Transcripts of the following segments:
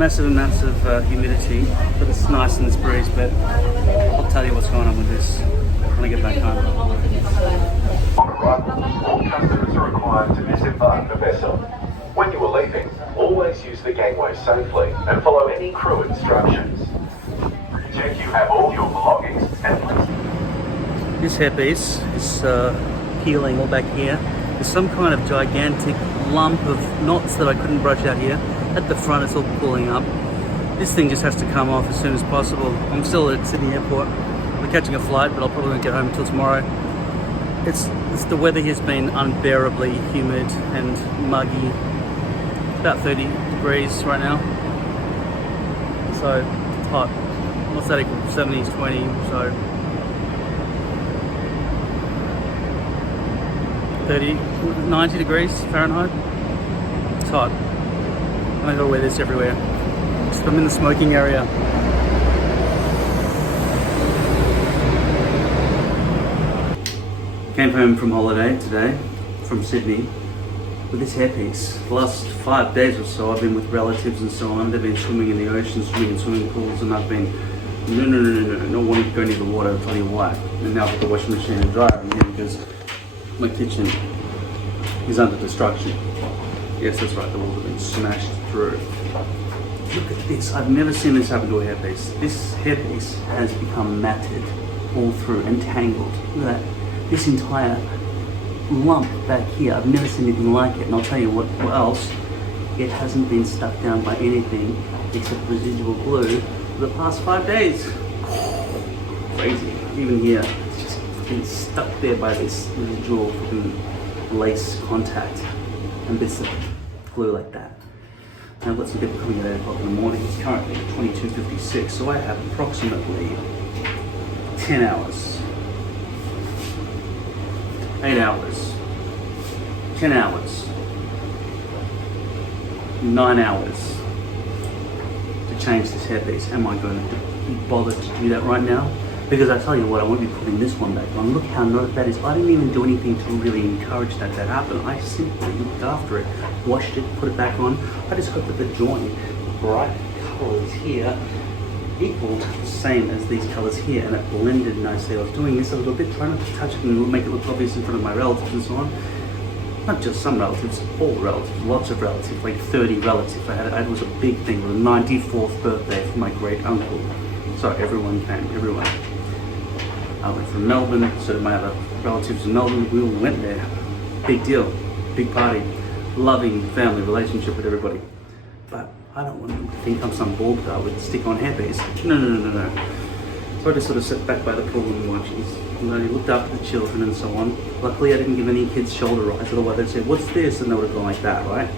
massive amounts of humidity, but it's nice in this breeze. But I'll tell you what's going on with this when I get back home. On arrival, all customers are required to disembark the vessel. When you are leaving, always use the gangway safely and follow any crew instructions. Check you have all your belongings and please. This hairpiece is peeling all back here. There's some kind of gigantic lump of knots that I couldn't brush out here. At the front it's all pulling up. This thing just has to come off as soon as possible. I'm still at Sydney Airport. I'm catching a flight, but I'll probably won't get home until tomorrow. It's the weather here's been unbearably humid and muggy. It's about 30 degrees right now. So it's hot. What's that equal? 70s, 20, so 30, 90 degrees Fahrenheit. It's hot. I gotta wear this everywhere. Just I'm in the smoking area. Came home from holiday today, from Sydney, with this hairpiece. The last 5 days or so I've been with relatives and so on. They've been swimming in the ocean, swimming in swimming pools, and I've been not wanting to go near the water. I'll tell you why. And now I've got the washing machine and dryer in here because my kitchen is under destruction. Yes, that's right, the walls have been smashed through. Look at this, I've never seen this happen to a hairpiece. This hairpiece has become matted all through and tangled. Look at that. This entire lump back here, I've never seen anything like it. And I'll tell you what else, it hasn't been stuck down by anything except residual glue for the past 5 days. Crazy. Even here, it's just been stuck there by this residual fucking lace contact and bits of glue like that. And I've got some people coming at 8 o'clock in the morning. It's currently 22:56, so I have approximately 10 hours. 8 hours. 10 hours. 9 hours to change this hairpiece. Am I going to be bothered to do that right now? Because I tell you what, I won't be putting this one back on. Look how nice that is. I didn't even do anything to really encourage that to happen. I simply looked after it, washed it, put it back on. I just hope that the joint, bright colors here, equaled the same as these colors here, and it blended nicely. I was doing this a little bit, trying not to touch it and make it look obvious in front of my relatives and so on. Not just some relatives, all relatives, lots of relatives, like 30 relatives. It was a big thing. It was the 94th birthday for my great uncle. So everyone came, everyone. I went from Melbourne, so did my other relatives in Melbourne. We all went there. Big deal, big party, loving family relationship with everybody. But I don't want them to think I'm some bald guy with stick-on hairpiece. No. So I just sort of sat back by the pool and watched this. And I looked after the children and so on. Luckily I didn't give any kids shoulder rides, otherwise they'd say, what's this? And they would have gone like that, right?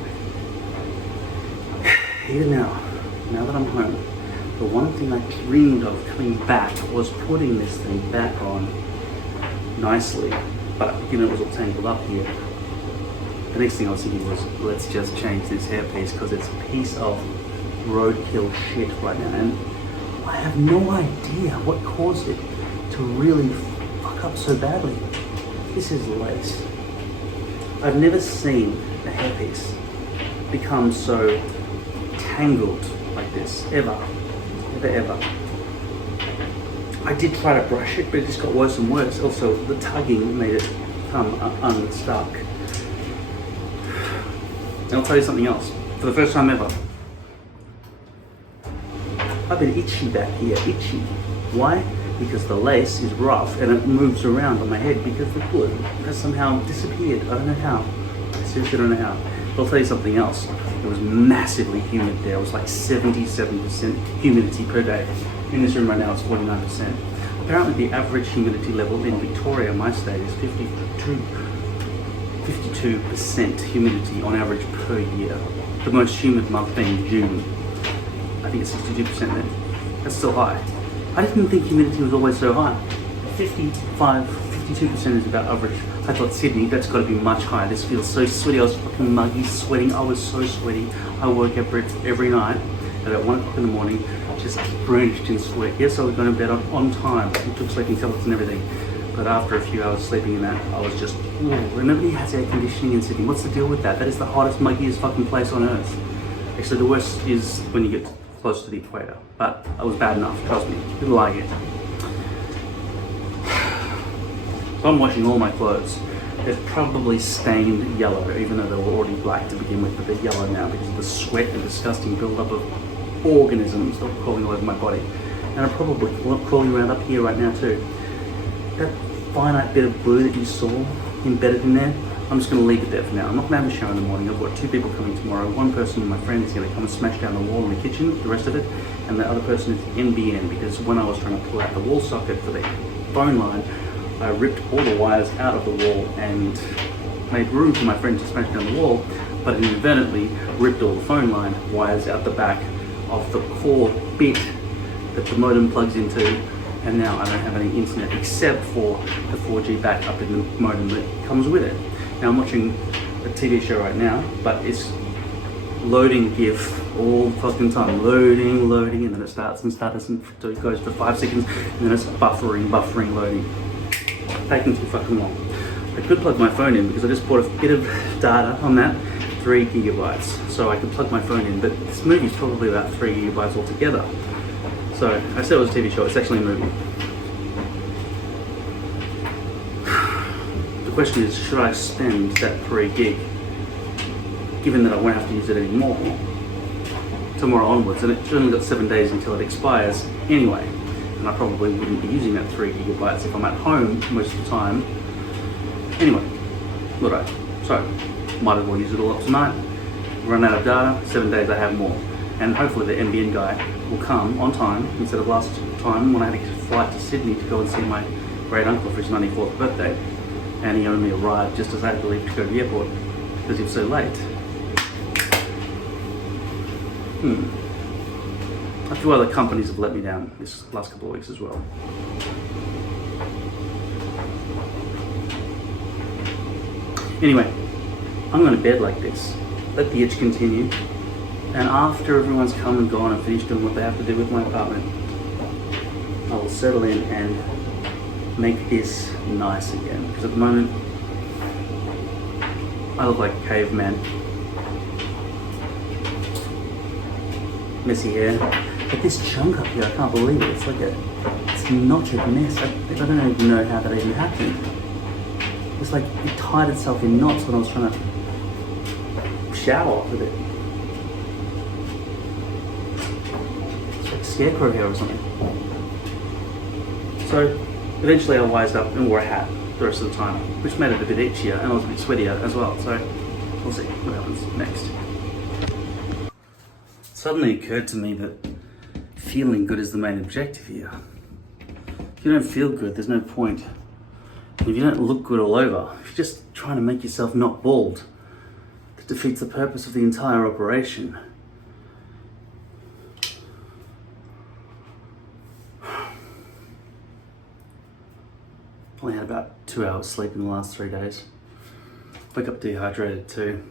Here now that I'm home, the one thing I dreamed of coming back was putting this thing back on nicely, but you know, it was all tangled up here. The next thing I was thinking was, let's just change this hairpiece because it's a piece of roadkill shit right now, and I have no idea what caused it to really fuck up so badly. This is lace. I've never seen a hairpiece become so tangled like this, ever. I did try to brush it, but it just got worse and worse. Also, the tugging made it come unstuck. And I'll tell you something else. For the first time ever, I've been itchy back here, itchy. Why? Because the lace is rough and it moves around on my head because the glue has somehow disappeared. I don't know how. I seriously don't know how. But I'll tell you something else. It was massively humid there. It was like 77% humidity per day. In this room right now it's 49%. Apparently the average humidity level in Victoria, my state, is 52% humidity on average per year. The most humid month being June. I think it's 62% then. That's still high. I didn't think humidity was always so high. 52% is about average. I thought Sydney, that's got to be much higher. This feels so sweaty. I was fucking muggy, sweating. I was so sweaty. I woke up every night at 1 o'clock in the morning, just drenched in sweat. Yes, I was going to bed on time. I took sleeping tablets and everything. But after a few hours sleeping in that, I was just, ooh. And nobody has air conditioning in Sydney. What's the deal with that? That is the hottest, muggiest fucking place on earth. Actually, the worst is when you get close to the equator, but it was bad enough, trust me, didn't like it. So I'm washing all my clothes. They're probably stained yellow, even though they were already black to begin with, but they're yellow now because of the sweat and disgusting buildup of organisms that were crawling all over my body. And are probably crawling around up here right now too. That finite bit of blue that you saw embedded in there, I'm just going to leave it there for now. I'm not going to have a show in the morning. I've got 2 people coming tomorrow. One person, my friend, is going to come and smash down the wall in the kitchen, the rest of it, and the other person is the NBN, because when I was trying to pull out the wall socket for the phone line, I ripped all the wires out of the wall and made room for my friend to smash down the wall, but inadvertently ripped all the phone line wires out the back of the core bit that the modem plugs into, and now I don't have any internet except for the 4G backup in the modem that comes with it. Now I'm watching a TV show right now, but it's loading GIF all fucking time, loading, and then it starts and it goes for 5 seconds, and then it's buffering, loading. Taking too fucking long. I could plug my phone in because I just bought a bit of data on that, 3 gigabytes. So I could plug my phone in, but this movie's probably about 3 gigabytes altogether. So I said it was a TV show, it's actually a movie. The question is, should I spend that 3 gig, given that I won't have to use it anymore, tomorrow onwards, and it's only got 7 days until it expires anyway. And I probably wouldn't be using that 3 gigabytes if I'm at home most of the time. Anyway, alright, so might as well use it all up tonight. Run out of data, 7 days I have more. And hopefully the NBN guy will come on time instead of last time when I had a flight to Sydney to go and see my great uncle for his 94th birthday. And he only arrived just as I had to leave to go to the airport because he was so late. A few other companies have let me down this last couple of weeks as well. Anyway, I'm going to bed like this. Let the itch continue. And after everyone's come and gone and finished doing what they have to do with my apartment, I will settle in and make this nice again. Because at the moment, I look like a caveman. Messy hair. But this chunk up here, I can't believe it. It's like it's a knotted mess. I don't even know how that even happened. It's like it tied itself in knots when I was trying to shower with it. It's like scarecrow hair or something. So eventually I wised up and wore a hat the rest of the time, which made it a bit itchier and I was a bit sweatier as well. So we'll see what happens next. It suddenly occurred to me that feeling good is the main objective here. If you don't feel good, there's no point. And if you don't look good all over, if you're just trying to make yourself not bald, that defeats the purpose of the entire operation. Only had about 2 hours sleep in the last 3 days. Wake up dehydrated too.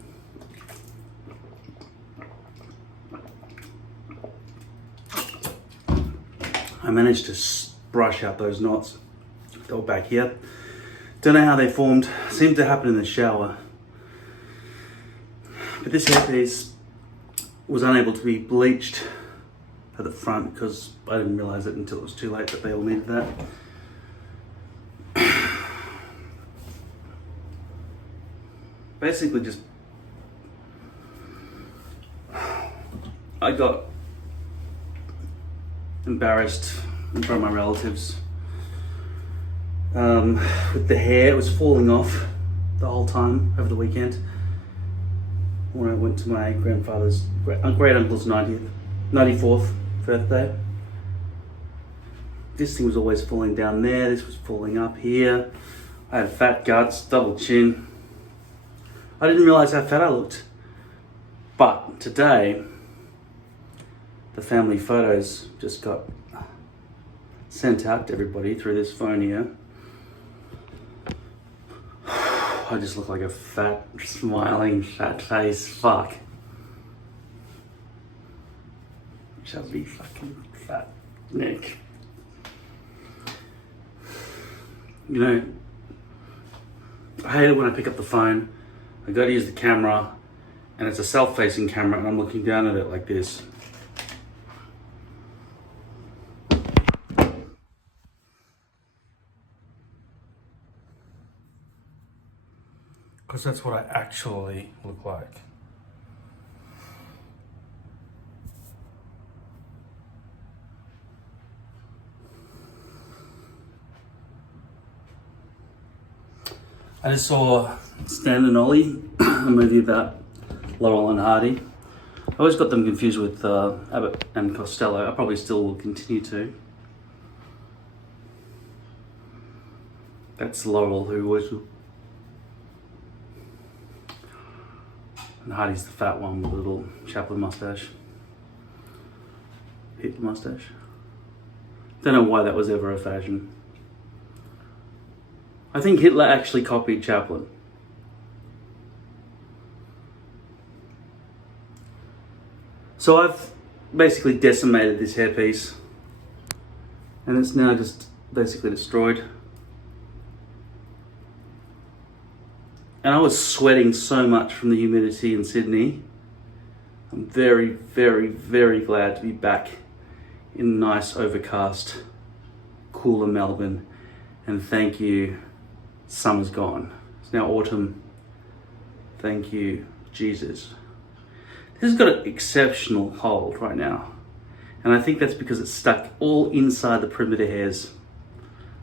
I managed to brush out those knots. They were back here. Don't know how they formed. Seemed to happen in the shower. But this hairpiece was unable to be bleached at the front because I didn't realize it until it was too late that they all needed that. Basically just, I got embarrassed in front of my relatives with the hair. It was falling off the whole time over the weekend when I went to my grandfather's, great uncle's 94th birthday. This thing was always falling down there, this was falling up here. I had fat guts, double chin. I didn't realize how fat I looked. But today, the family photos just got sent out to everybody through this phone here. I just look like a fat, smiling, fat face. Fuck. Chubby fucking fat neck. You know, I hate it when I pick up the phone, I go to use the camera, And it's a self-facing camera and I'm looking down at it like this. Because that's what I actually look like. I just saw Stan and Ollie, a movie about Laurel and Hardy. I always got them confused with Abbott and Costello. I probably still will continue to. That's Laurel who was... And Hardy's the fat one with a little Chaplin mustache. Hitler mustache. Don't know why that was ever a fashion. I think Hitler actually copied Chaplin. So I've basically decimated this hairpiece and it's now just basically destroyed. And I was sweating so much from the humidity in Sydney. I'm very, very, very glad to be back in nice, overcast, cooler Melbourne. And thank you, summer's gone. It's now autumn. Thank you, Jesus. This has got an exceptional hold right now. And I think that's because it's stuck all inside the perimeter hairs,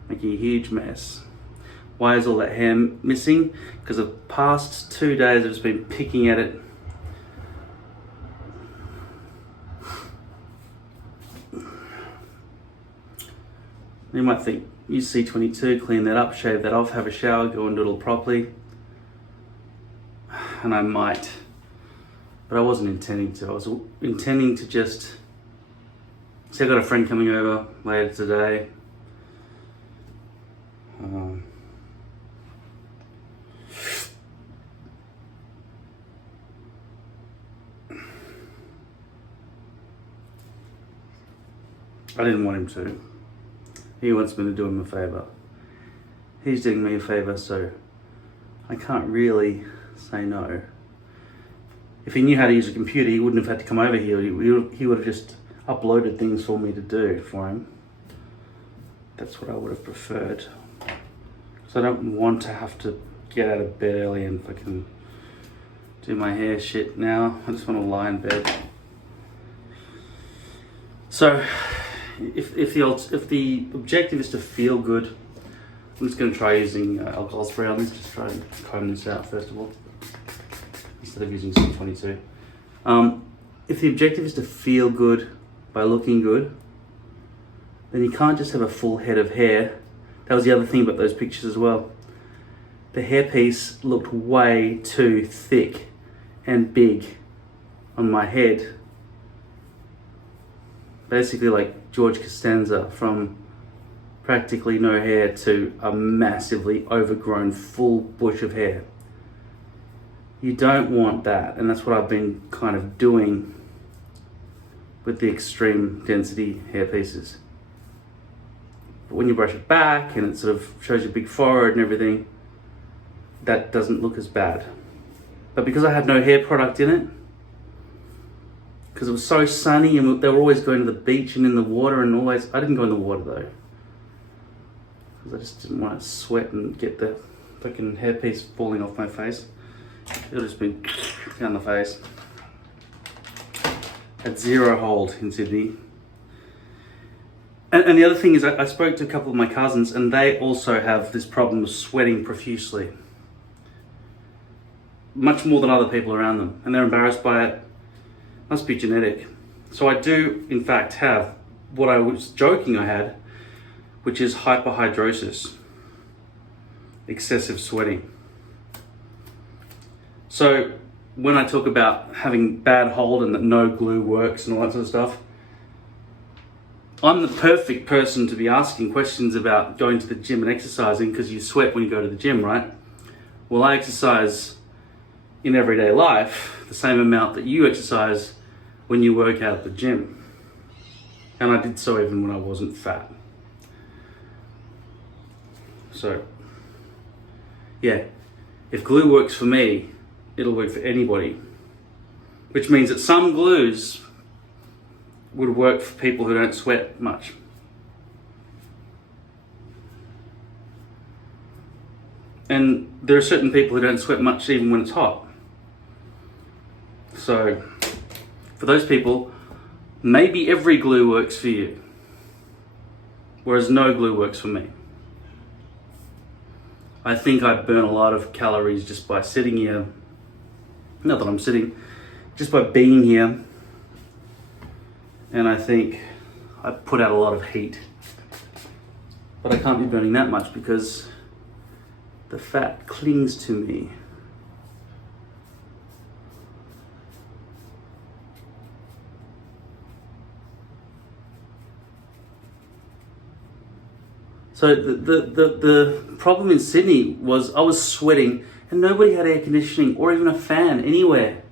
making a huge mess. Why is all that hair missing? Because the past 2 days I've just been picking at it. You might think, use C22, clean that up, shave that off, have a shower, go and do it all properly. And I might, but I wasn't intending to. I was intending to just, see, I've got a friend coming over later today. I didn't want him to. He wants me to do him a favour. He's doing me a favour, so I can't really say no. If he knew how to use a computer, he wouldn't have had to come over here. He would have just uploaded things for me to do for him. That's what I would have preferred. So I don't want to have to get out of bed early and fucking do my hair shit now. I just want to lie in bed. So, if the objective is to feel good, I'm just going to try using alcohol spray on this. Just try and comb this out first of all, instead of using C22. If the objective is to feel good by looking good, then you can't just have a full head of hair. That was the other thing about those pictures as well. The hairpiece looked way too thick and big on my head. Basically like George Costanza, from practically no hair to a massively overgrown full bush of hair. You don't want that, and that's what I've been kind of doing with the extreme density hair pieces. But when you brush it back and it sort of shows your big forehead and everything, that doesn't look as bad. But because I had no hair product in it, because it was so sunny and they were always going to the beach and in the water, and always, I didn't go in the water though, because I just didn't want to sweat and get the fucking hairpiece falling off my face. It'll just be down the face. Had zero hold in Sydney. And the other thing is, I spoke to a couple of my cousins and they also have this problem of sweating profusely. Much more than other people around them. And they're embarrassed by it. Must be genetic. So I do, in fact, have what I was joking I had, which is hyperhidrosis. Excessive sweating. So when I talk about having bad hold and that no glue works and all that sort of stuff, I'm the perfect person to be asking questions about going to the gym and exercising, because you sweat when you go to the gym, right? Well, I exercise in everyday life the same amount that you exercise when you work out at the gym. And I did so even when I wasn't fat. So, yeah, if glue works for me, it'll work for anybody. which means that some glues would work for people who don't sweat much. And there are certain people who don't sweat much even when it's hot. So for those people, maybe every glue works for you, whereas no glue works for me. I think I burn a lot of calories just by sitting here. Not that I'm sitting, just by being here. And I think I put out a lot of heat. But I can't be burning that much because the fat clings to me. So the problem in Sydney was I was sweating and nobody had air conditioning or even a fan anywhere.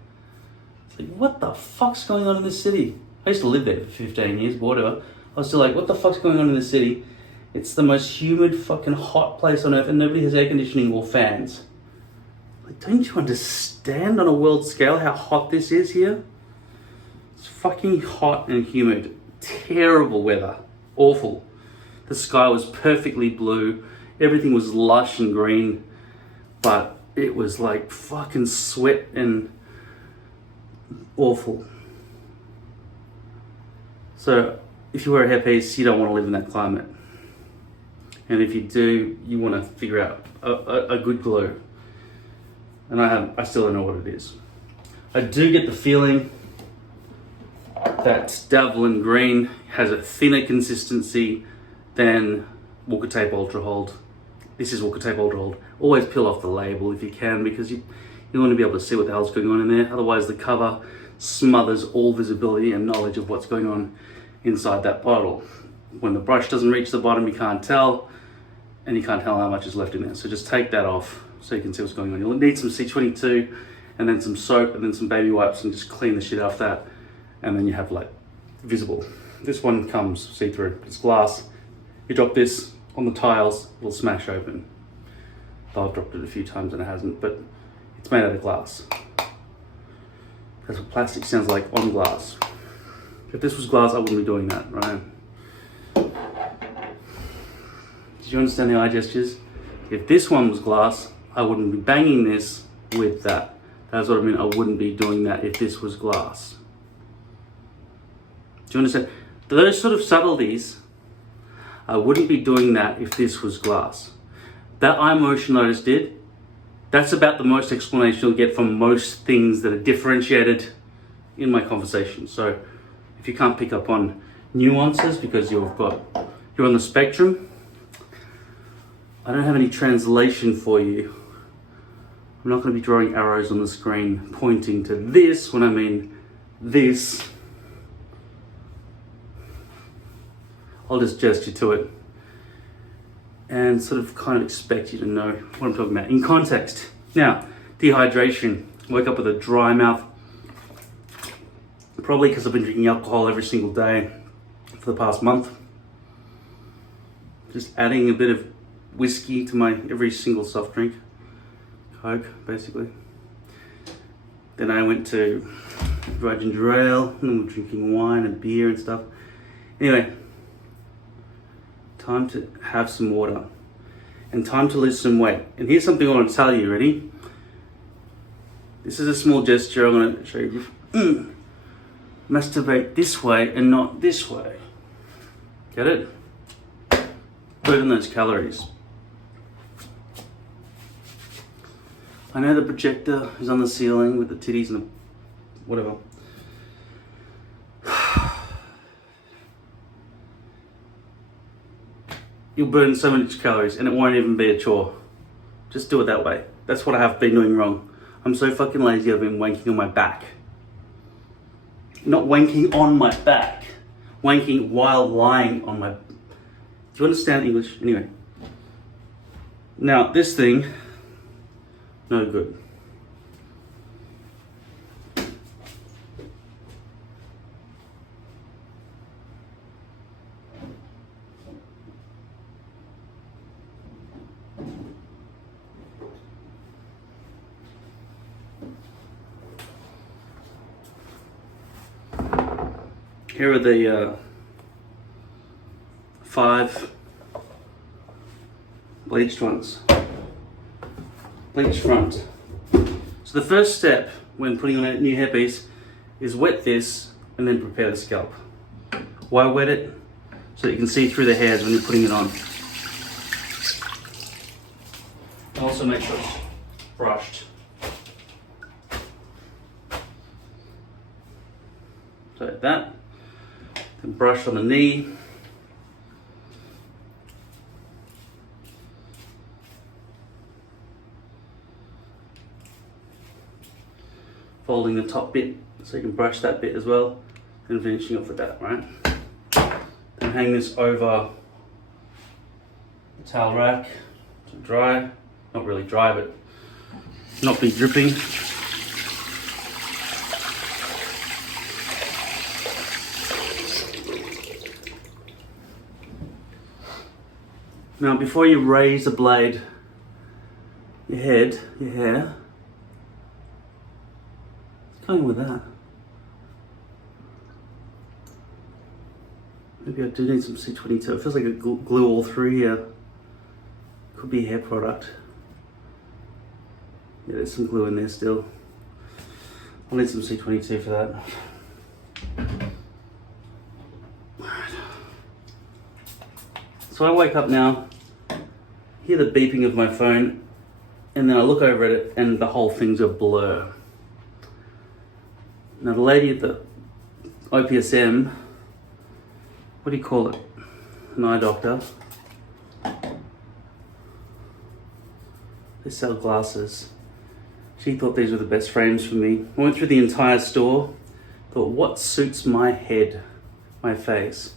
It's like, what the fuck's going on in this city? I used to live there for 15 years, whatever. I was still like, what the fuck's going on in this city? It's the most humid, fucking hot place on earth and nobody has air conditioning or fans. Like, don't you understand on a world scale how hot this is here? It's fucking hot and humid. Terrible weather. Awful. The sky was perfectly blue. Everything was lush and green. But it was like fucking sweat and awful. So if you wear a hairpiece, you don't want to live in that climate. And if you do, you want to figure out a good glue. And I still don't know what it is. I do get the feeling that Davlin Green has a thinner consistency than Walker Tape Ultra Hold. This is Walker Tape Ultra Hold. Always peel off the label if you can, because you want to be able to see what the hell's going on in there. Otherwise the cover smothers all visibility and knowledge of what's going on inside that bottle. When the brush doesn't reach the bottom, you can't tell, and you can't tell how much is left in there. So just take that off so you can see what's going on. You'll need some C22 and then some soap and then some baby wipes and just clean the shit off that. And then you have like visible. This one comes see-through, it's glass. You drop this on the tiles, it'll smash open. Though I've dropped it a few times and it hasn't, but it's made out of glass. That's what plastic sounds like on glass. If this was glass, I wouldn't be doing that, right? Did you understand the eye gestures? If this one was glass, I wouldn't be banging this with that. That's what I mean, I wouldn't be doing that if this was glass. Do you understand? Those sort of subtleties, I wouldn't be doing that if this was glass. That eye motion I just did, that's about the most explanation you'll get from most things that are differentiated in my conversation. So if you can't pick up on nuances because you're on the spectrum, I don't have any translation for you. I'm not going to be drawing arrows on the screen pointing to this when I mean this. I'll just gesture to it and sort of kind of expect you to know what I'm talking about in context. Now, dehydration. Woke up with a dry mouth, probably because I've been drinking alcohol every single day for the past month. Just adding a bit of whiskey to my every single soft drink. Coke, basically. Then I went to dry ginger ale, and then we're drinking wine and beer and stuff. Anyway, time to have some water and time to lose some weight. And here's something I want to tell you, ready? This is a small gesture I'm going to show you. Masturbate this way and not this way. Get it? Burn those calories. I know the projector is on the ceiling with the titties and the whatever. You'll burn so many calories and it won't even be a chore. Just do it that way. That's what I have been doing wrong. I'm so fucking lazy, I've been wanking on my back. Not wanking on my back. Wanking while lying on my... Do you understand English? Anyway. Now, this thing, no good. Here are the 5 bleached ones. Bleached front. So the first step when putting on a new hairpiece is wet this and then prepare the scalp. Why wet it? So you can see through the hairs when you're putting it on. Also make sure it's brushed. So like that. Then brush on the knee. Folding the top bit so you can brush that bit as well, and finishing off with that, right? Then hang this over the towel rack to dry. Not really dry, but not be dripping. Now before you raise the blade, your hair, what's going with that? Maybe I do need some C22. It feels like a glue all through here. Could be a hair product. Yeah, there's some glue in there still. I'll need some C22 for that. Alright. So I wake up now, hear the beeping of my phone, and then I look over at it and the whole thing's a blur. Now the lady at the OPSM, what do you call it? An eye doctor. They sell glasses. She thought these were the best frames for me. I went through the entire store, thought what suits my head, my face.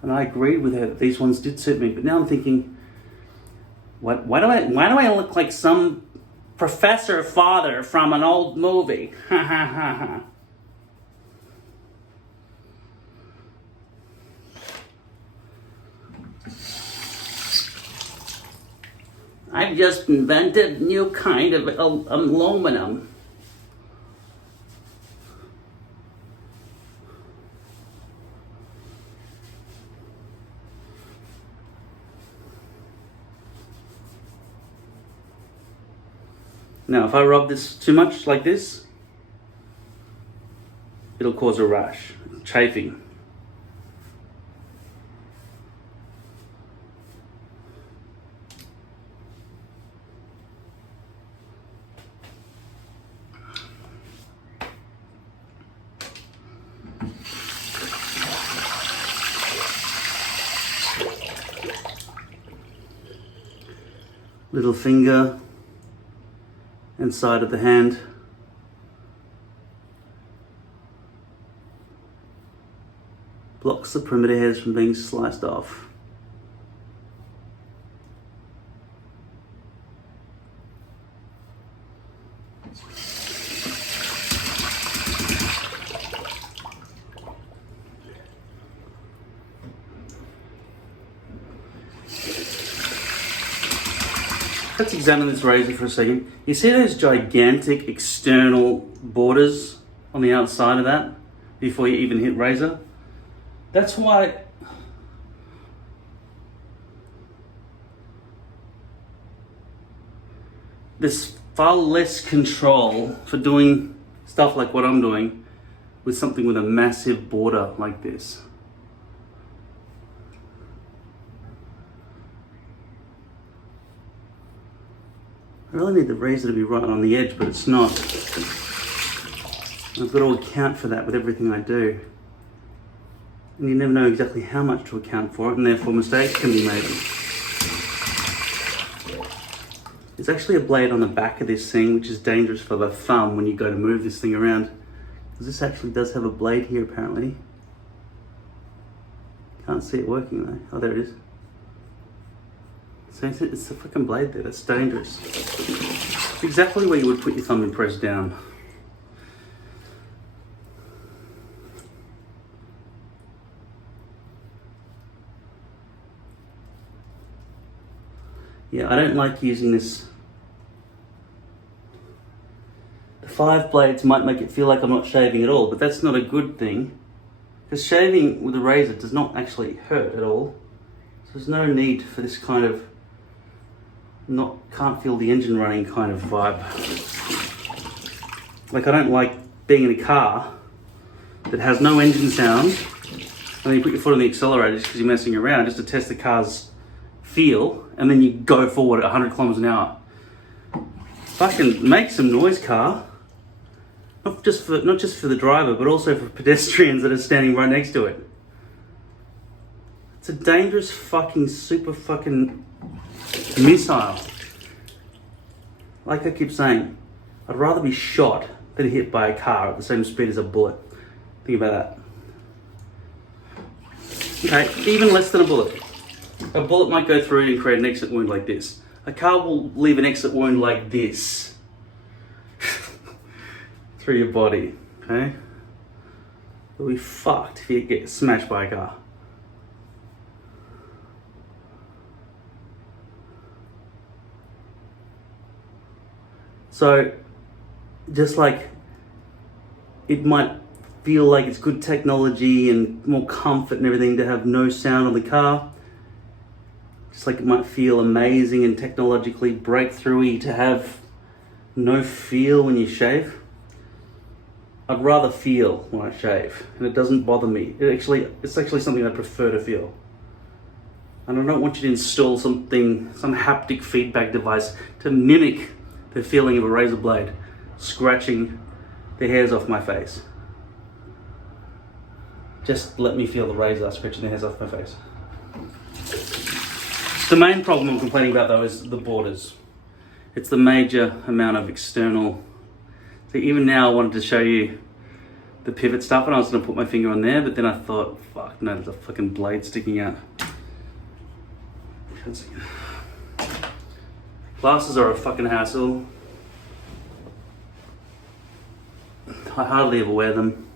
And I agreed with her that these ones did suit me, but now I'm thinking, why do I look like some professor father from an old movie? Ha ha ha ha. I've just invented a new kind of aluminum. Now, if I rub this too much like this, it'll cause a rash, chafing. Little finger and side of the hand. Blocks the perimeter hairs from being sliced off. Let's examine this razor for a second. You see those gigantic external borders on the outside of that before you even hit razor? That's why there's far less control for doing stuff like what I'm doing with something with a massive border like this. I really need the razor to be right on the edge, but it's not. I've got to account for that with everything I do. And you never know exactly how much to account for it, and therefore mistakes can be made. There's actually a blade on the back of this thing, which is dangerous for the thumb when you go to move this thing around. Because this actually does have a blade here, apparently. Can't see it working though. Oh, there it is. So it's a fucking blade there, that's dangerous. It's exactly where you would put your thumb and press down. Yeah, I don't like using this. The 5 blades might make it feel like I'm not shaving at all, but that's not a good thing. Because shaving with a razor does not actually hurt at all. So there's no need for this kind of can't feel the engine running kind of vibe. Like, I don't like being in a car that has no engine sound and then you put your foot on the accelerator just because you're messing around just to test the car's feel, and then you go forward at 100 kilometers an hour. Fucking make some noise, car. Not just for the driver, but also for pedestrians that are standing right next to it. It's a dangerous fucking super fucking missile. Like I keep saying, I'd rather be shot than hit by a car at the same speed as a bullet. Think about that. Okay, even less than a bullet. A bullet might go through and create an exit wound like this. A car will leave an exit wound like this through your body, okay? You'll be fucked if you get smashed by a car. So, just like it might feel like it's good technology and more comfort and everything to have no sound on the car, just like it might feel amazing and technologically breakthroughy to have no feel when you shave, I'd rather feel when I shave, and it doesn't bother me. It's actually something I prefer to feel. And I don't want you to install some haptic feedback device to mimic the feeling of a razor blade scratching the hairs off my face. Just let me feel the razor scratching the hairs off my face. The main problem I'm complaining about though is the borders. It's the major amount of external. So even now I wanted to show you the pivot stuff and I was going to put my finger on there, but then I thought, fuck no, there's a fucking blade sticking out. Glasses are a fucking hassle. I hardly ever wear them.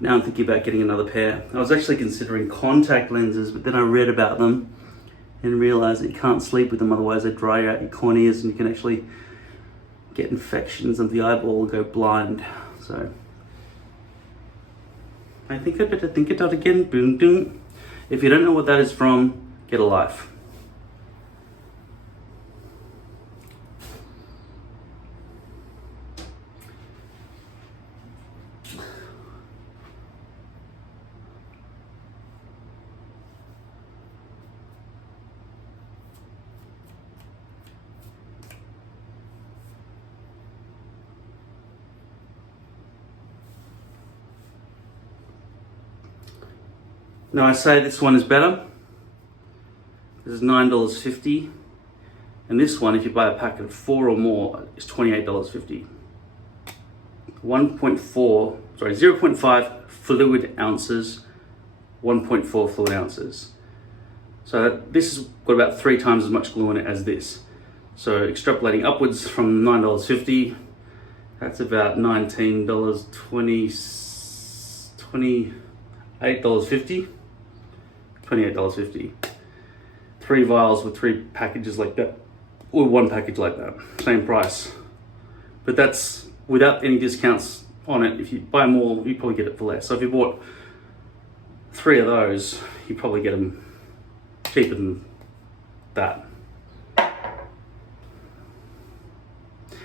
Now I'm thinking about getting another pair. I was actually considering contact lenses, but then I read about them and realized that you can't sleep with them, otherwise they dry out your corneas and you can actually get infections of the eyeball and go blind. So I think I'd better think it out again. Boom, boom. If you don't know what that is from, get a life. Now I say this one is better. This is $9.50. And this one, if you buy a packet of 4 or more, is $28.50. 0.5 fluid ounces, 1.4 fluid ounces. So this has got about 3 times as much glue in it as this. So extrapolating upwards from $9.50, that's about $28.50. $28.50. 3 vials with 3 packages like that, or 1 package like that, same price. But that's without any discounts on it. If you buy more, you probably get it for less. So if you bought 3 of those, you probably get them cheaper than that.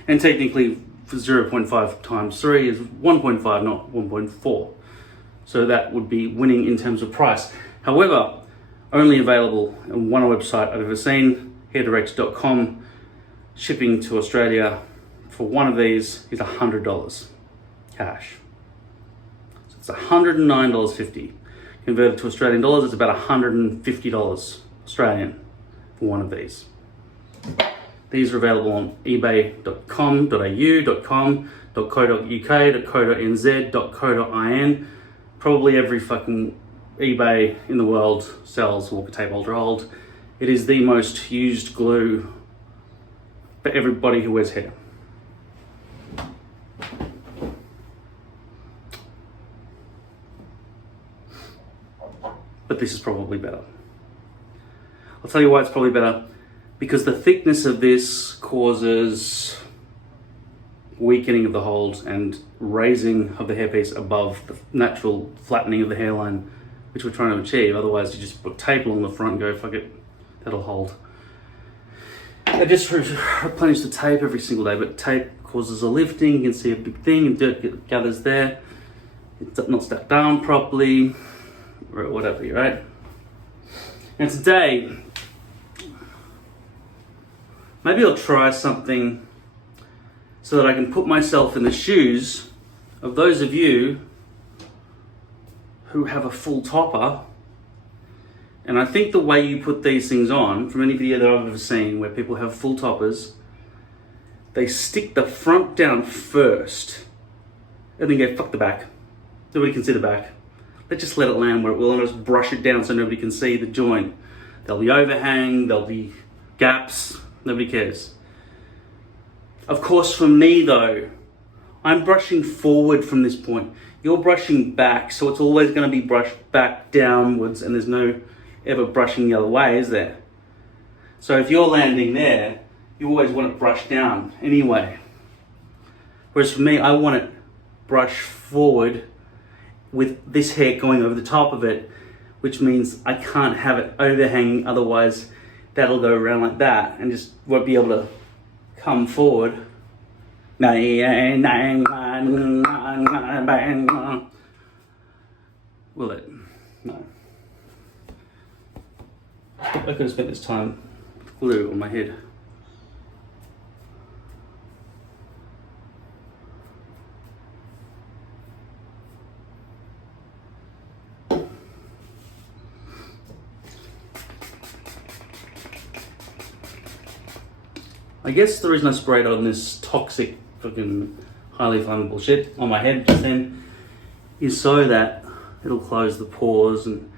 And technically, for 0.5 times 3 is 1.5, not 1.4. So that would be winning in terms of price. However, only available on one website I've ever seen, hairdirect.com. Shipping to Australia for one of these is $100 cash. So it's $109.50. Converted to Australian dollars, it's about $150 Australian for one of these. These are available on ebay.com.au, .com, .co.uk, .co.nz, .co.in. Probably every fucking eBay in the world sells Walker Tape Ultra Hold. It is the most used glue for everybody who wears hair. But this is probably better. I'll tell you why it's probably better. Because the thickness of this causes weakening of the hold and raising of the hairpiece above the natural flattening of the hairline, which we're trying to achieve. Otherwise, you just put tape along the front and go, fuck it, that'll hold. I just replenish the tape every single day, but tape causes a lifting. You can see a big thing, and dirt gathers there. It's not stacked down properly, or whatever, right? And today, maybe I'll try something so that I can put myself in the shoes of those of you who have a full topper. And I think the way you put these things on, from any video that I've ever seen where people have full toppers, they stick the front down first and then go, fuck the back. Nobody can see the back. Let's just let it land where it will and just brush it down so nobody can see the joint. There'll be overhang, there'll be gaps, nobody cares. Of course, for me though, I'm brushing forward from this point. You're brushing back, so it's always going to be brushed back downwards, and there's no ever brushing the other way, is there? So if you're landing there, you always want it brushed down anyway. Whereas for me, I want it brushed forward with this hair going over the top of it, which means I can't have it overhanging, otherwise that'll go around like that and just won't be able to come forward. Will it? No. I could have spent this time with glue on my head. I guess the reason I sprayed on this toxic, fucking highly flammable shit on my head just then is so that it'll close the pores and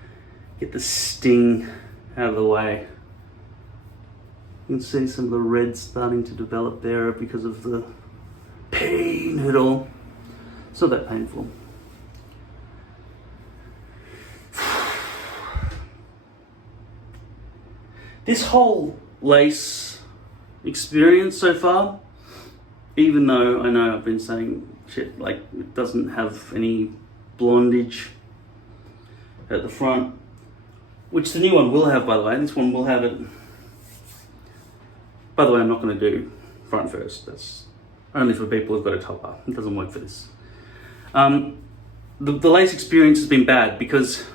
get the sting out of the way. You can see some of the red starting to develop there because of the pain at all. It's not that painful. This whole lace experience so far, even though I know I've been saying shit like it doesn't have any blondage at the front, which the new one will have, by the way. This one will have it. By the way, I'm not going to do front first. That's only for people who've got a topper. It doesn't work for this. The lace experience has been bad because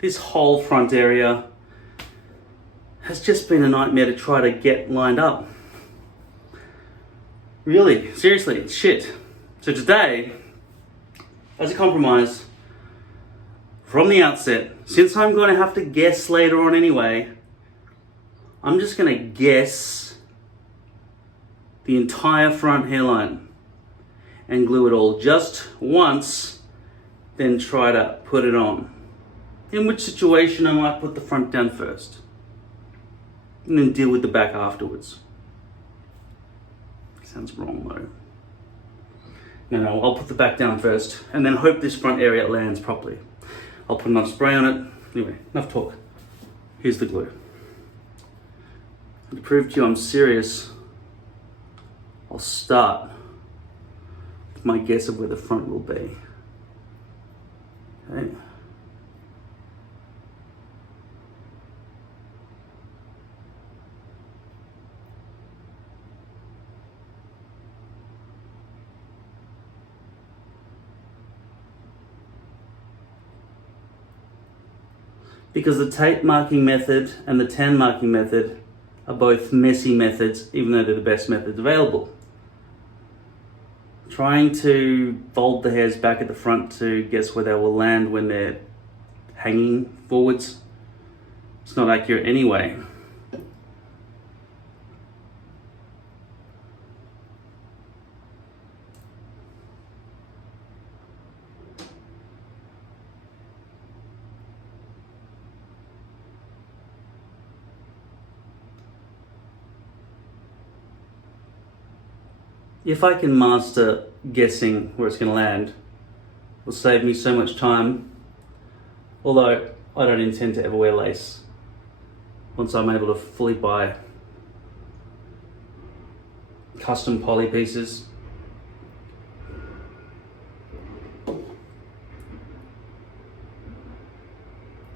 this whole front area has just been a nightmare to try to get lined up. Really, seriously, it's shit. So today, as a compromise, from the outset, since I'm going to have to guess later on anyway, I'm just going to guess the entire front hairline and glue it all just once, then try to put it on. In which situation I might put the front down first and then deal with the back afterwards. Sounds wrong though. No, I'll put the back down first and then hope this front area lands properly. I'll put enough spray on it. Anyway, enough talk. Here's the glue. And to prove to you I'm serious, I'll start with my guess of where the front will be. Okay. Because the tape marking method and the tan marking method are both messy methods, even though they're the best methods available. Trying to fold the hairs back at the front to guess where they will land when they're hanging forwards, it's not accurate anyway. If I can master guessing where it's going to land, it will save me so much time. Although I don't intend to ever wear lace once I'm able to fully buy custom poly pieces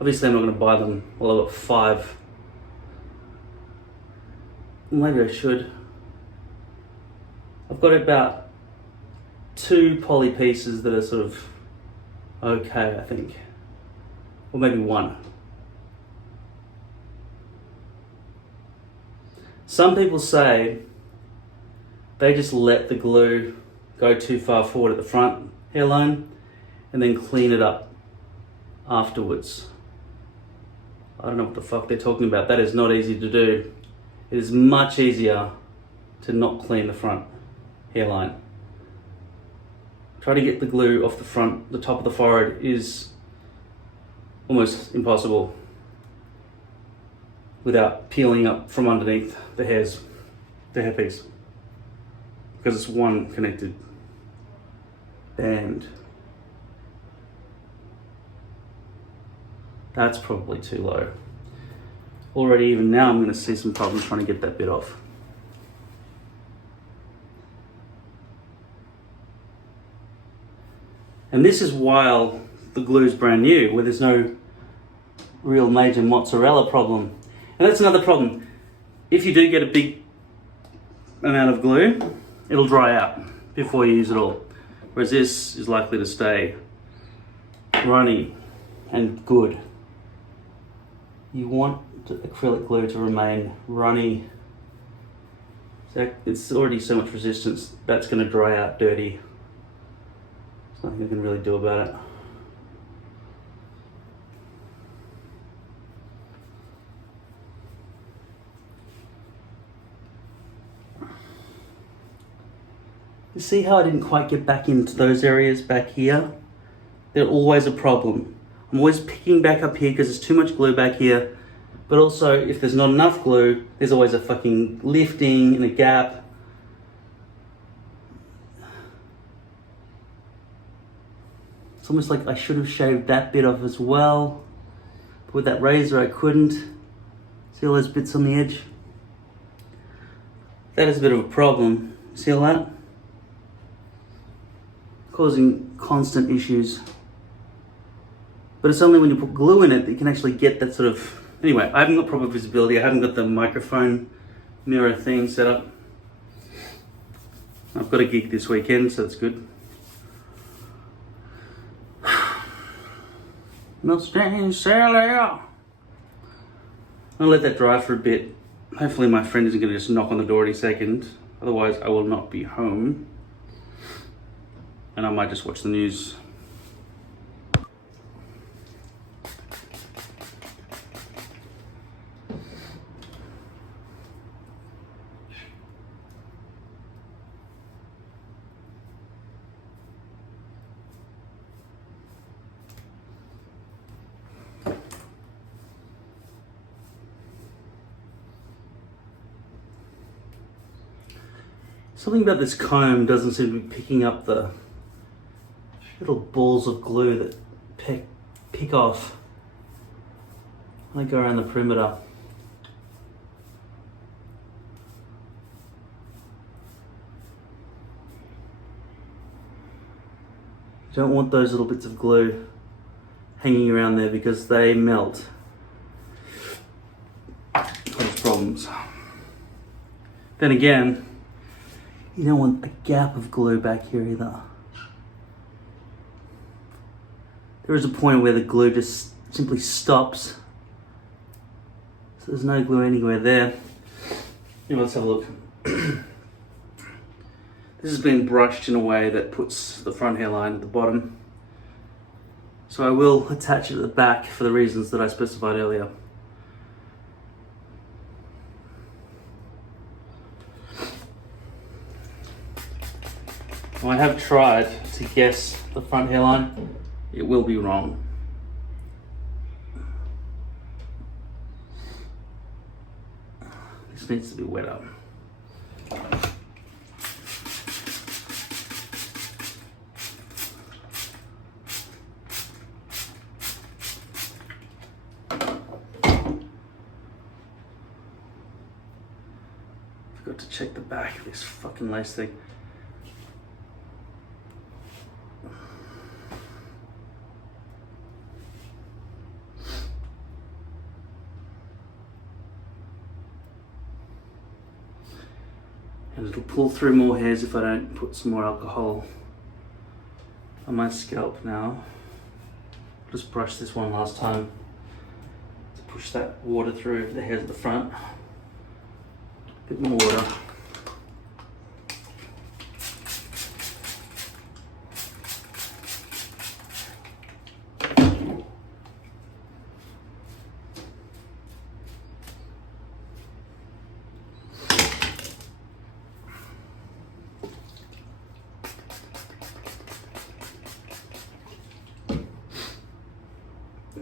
Obviously I'm not going to buy them. Well, I've got 5. Maybe I should. I've got about 2 poly pieces that are sort of okay, I think. Or maybe 1. Some people say they just let the glue go too far forward at the front hairline and then clean it up afterwards. I don't know what the fuck they're talking about. That is not easy to do. It is much easier to not clean the front hairline. Try to get the glue off the front, the top of the forehead is almost impossible without peeling up from underneath the hairpiece, because it's one connected band. That's probably too low. Already, even now, I'm going to see some problems trying to get that bit off. And this is while the glue is brand new, where there's no real major mozzarella problem. And that's another problem. If you do get a big amount of glue, it'll dry out before you use it all. Whereas this is likely to stay runny and good. You want the acrylic glue to remain runny. So it's already so much resistance, that's going to dry out dirty. There's nothing you can really do about it. You see how I didn't quite get back into those areas back here? They're always a problem. I'm always picking back up here because there's too much glue back here. But also, if there's not enough glue, there's always a fucking lifting and a gap. It's almost like I should have shaved that bit off as well. But with that razor, I couldn't. See all those bits on the edge? That is a bit of a problem. See all that? Causing constant issues. But it's only when you put glue in it that you can actually get that sort of... Anyway, I haven't got proper visibility. I haven't got the microphone mirror thing set up. I've got a gig this weekend, so that's good. No strange sailor. I'll let that dry for a bit. Hopefully my friend isn't going to just knock on the door any second. Otherwise, I will not be home. And I might just watch the news. Something about this comb doesn't seem to be picking up the little balls of glue that pick off when I go around the perimeter. You don't want those little bits of glue hanging around there because they melt. Cause problems. Then again, you don't want a gap of glue back here either. There is a point where the glue just simply stops. So there's no glue anywhere there. Anyway, let's have a look. This has been brushed in a way that puts the front hairline at the bottom. So I will attach it at the back for the reasons that I specified earlier. Now, I have tried to guess the front hairline. It will be wrong. This needs to be wet up. Forgot to check the back of this fucking lace thing. And it'll pull through more hairs if I don't put some more alcohol on my scalp now. Just brush this one last time to push that water through the hairs at the front. A bit more water.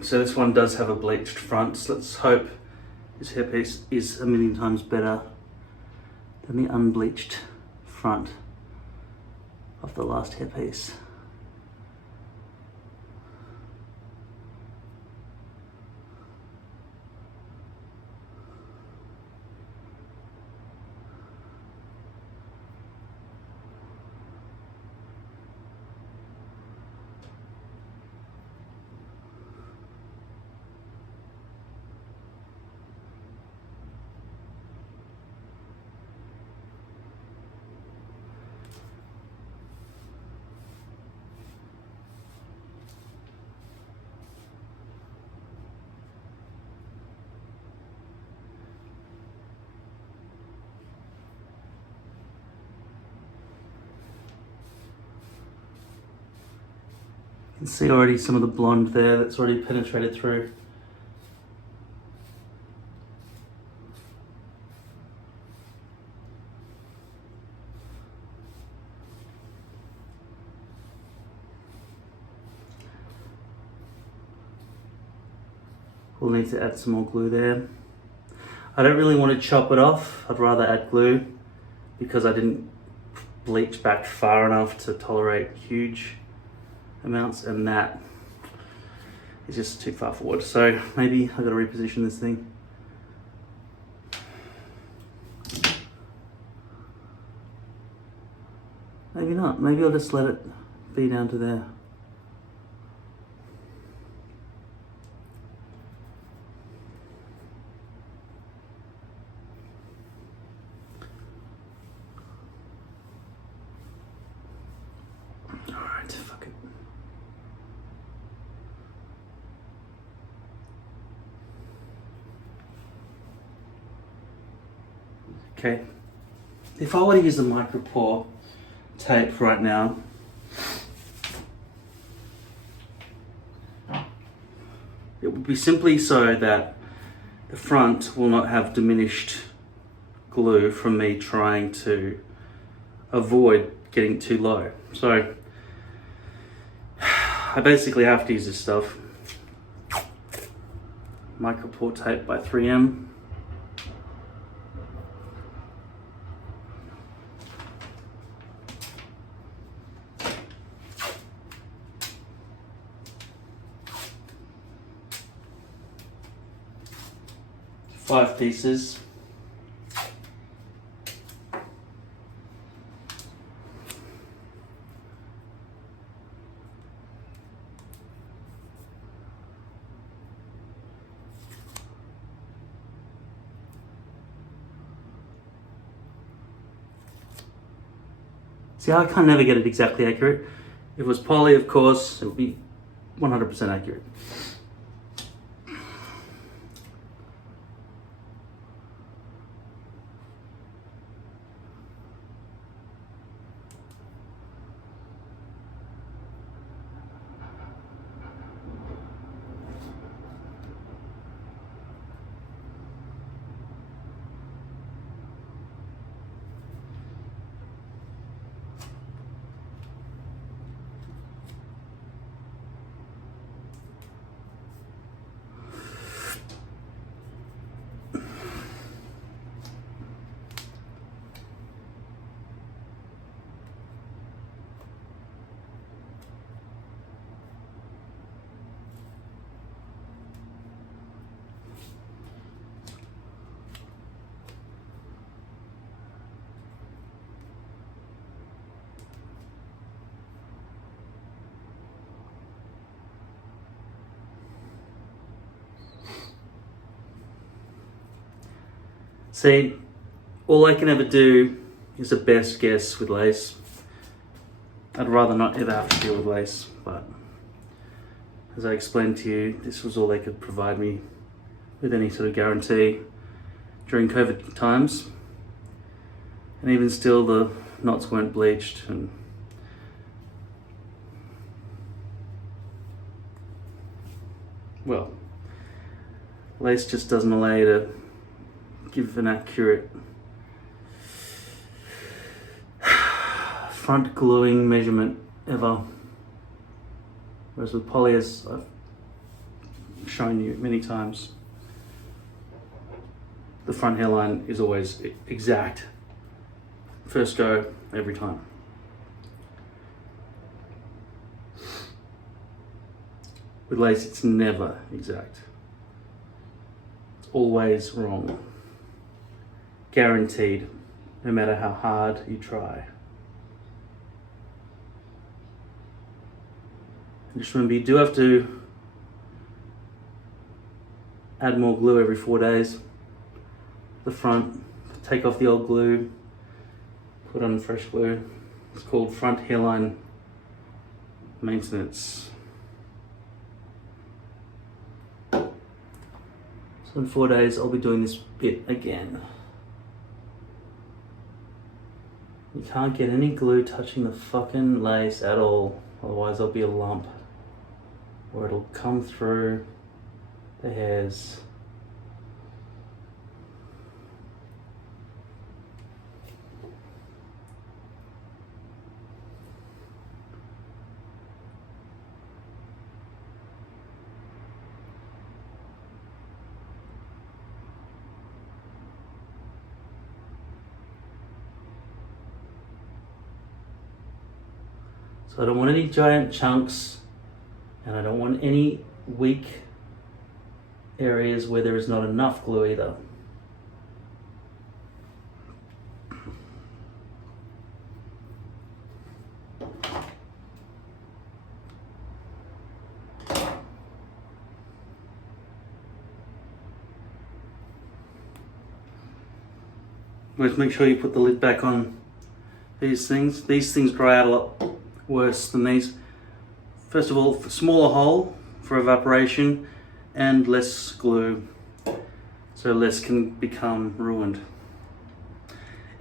So this one does have a bleached front, so let's hope this hairpiece is a million times better than the unbleached front of the last hairpiece. You can see already some of the blonde there that's already penetrated through. We'll need to add some more glue there. I don't really want to chop it off. I'd rather add glue because I didn't bleach back far enough to tolerate huge amounts, and that is just too far forward. So maybe I've got to reposition this thing. Maybe not. Maybe I'll just let it be down to there. Alright, fuck it. Okay. If I were to use the micro pore tape right now, it would be simply so that the front will not have diminished glue from me trying to avoid getting too low. So I basically have to use this stuff. Micro pore tape by 3M. Five pieces. See, I can never get it exactly accurate. If it was poly, of course, it would be 100% accurate. See, all I can ever do is the best guess with lace. I'd rather not ever have to deal with lace, but as I explained to you, this was all they could provide me with any sort of guarantee during COVID times. And even still, the knots weren't bleached, and well, lace just doesn't allow you to give an accurate front gluing measurement ever. Whereas with poly, as I've shown you many times, the front hairline is always exact. First go, every time. With lace, it's never exact. It's always wrong. Guaranteed, no matter how hard you try. And just remember, you do have to add more glue every 4 days. The front, take off the old glue, put on fresh glue. It's called front hairline maintenance. So in 4 days, I'll be doing this bit again. You can't get any glue touching the fucking lace at all, otherwise there'll be a lump, or it'll come through the hairs. So I don't want any giant chunks, and I don't want any weak areas where there is not enough glue either. Let's make sure you put the lid back on these things. These things dry out a lot worse than these. First of all, smaller hole for evaporation and less glue, so less can become ruined.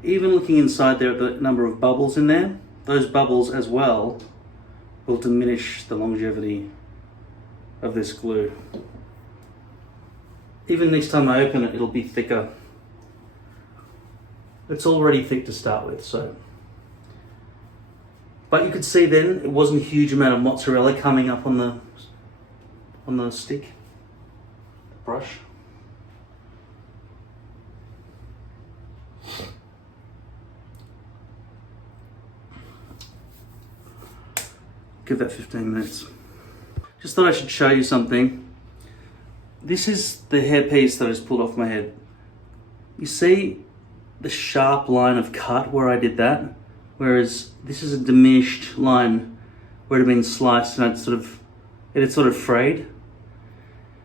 Even looking inside there at the number of bubbles in there, those bubbles as well will diminish the longevity of this glue. Even next time I open it, it'll be thicker. It's already thick to start with, so. But you could see then it wasn't a huge amount of mozzarella coming up on the stick, brush. Give that 15 minutes. Just thought I should show you something. This is the hairpiece that I just pulled off my head. You see the sharp line of cut where I did that? Whereas this is a diminished line where it had been sliced and it had sort of frayed.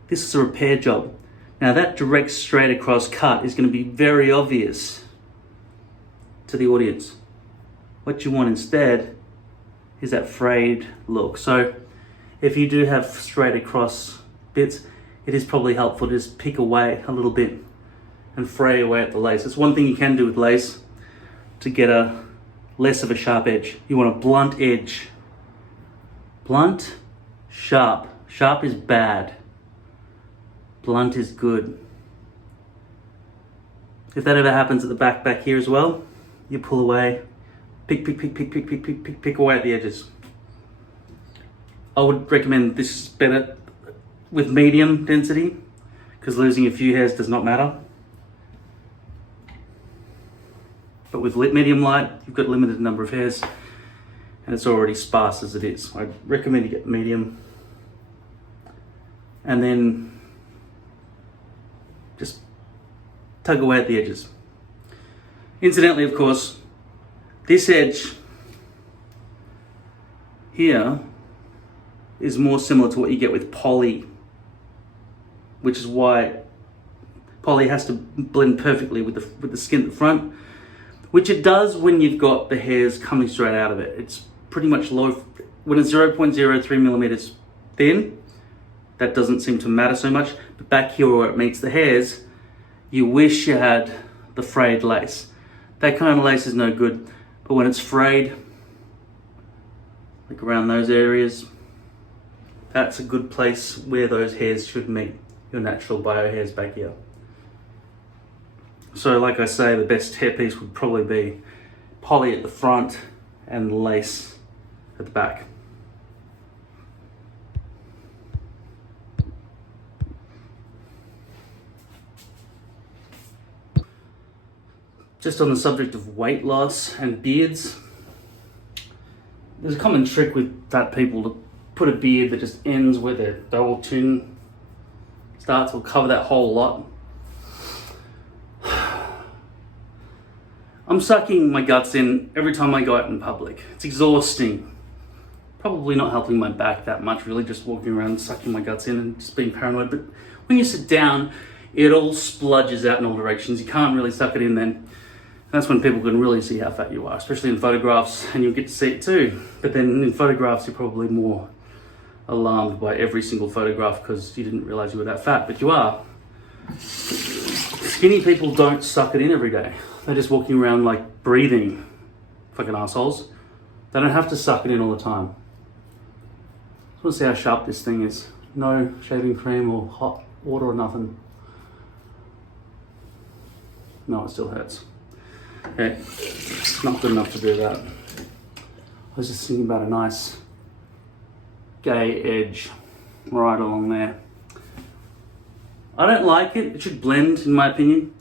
This is a repair job. Now that direct straight across cut is going to be very obvious to the audience. What you want instead is that frayed look. So if you do have straight across bits, it is probably helpful to just pick away a little bit and fray away at the lace. It's one thing you can do with lace to get a less of a sharp edge. You want a blunt edge. Blunt, sharp. Sharp is bad. Blunt is good. If that ever happens at the back here as well, you pull away, pick away at the edges. I would recommend this is better with medium density, because losing a few hairs does not matter. But with medium light, you've got a limited number of hairs and it's already sparse as it is. I recommend you get medium and then just tug away at the edges. Incidentally, of course, this edge here is more similar to what you get with poly, which is why poly has to blend perfectly with the skin at the front. which it does when you've got the hairs coming straight out of it. It's pretty much low. When it's 0.03 millimeters thin, that doesn't seem to matter so much. But back here where it meets the hairs, you wish you had the frayed lace. That kind of lace is no good. But when it's frayed, like around those areas, that's a good place where those hairs should meet your natural bio hairs back here. So like I say, the best hairpiece would probably be poly at the front and lace at the back. Just on the subject of weight loss and beards, there's a common trick with fat people to put a beard that just ends where their double chin starts, will cover that whole lot. I'm sucking my guts in every time I go out in public. It's exhausting. Probably not helping my back that much, really, just walking around sucking my guts in and just being paranoid. But when you sit down, it all spludges out in all directions. You can't really suck it in then. That's when people can really see how fat you are, especially in photographs, and you'll get to see it too. But then in photographs, you're probably more alarmed by every single photograph because you didn't realize you were that fat, but you are. Skinny people don't suck it in every day. They're just walking around like breathing, fucking assholes. They don't have to suck it in all the time. Just want to see how sharp this thing is. No shaving cream or hot water or nothing. No, it still hurts. Okay, it's not good enough to do that. I was just thinking about a nice gay edge right along there. I don't like it. It should blend, in my opinion.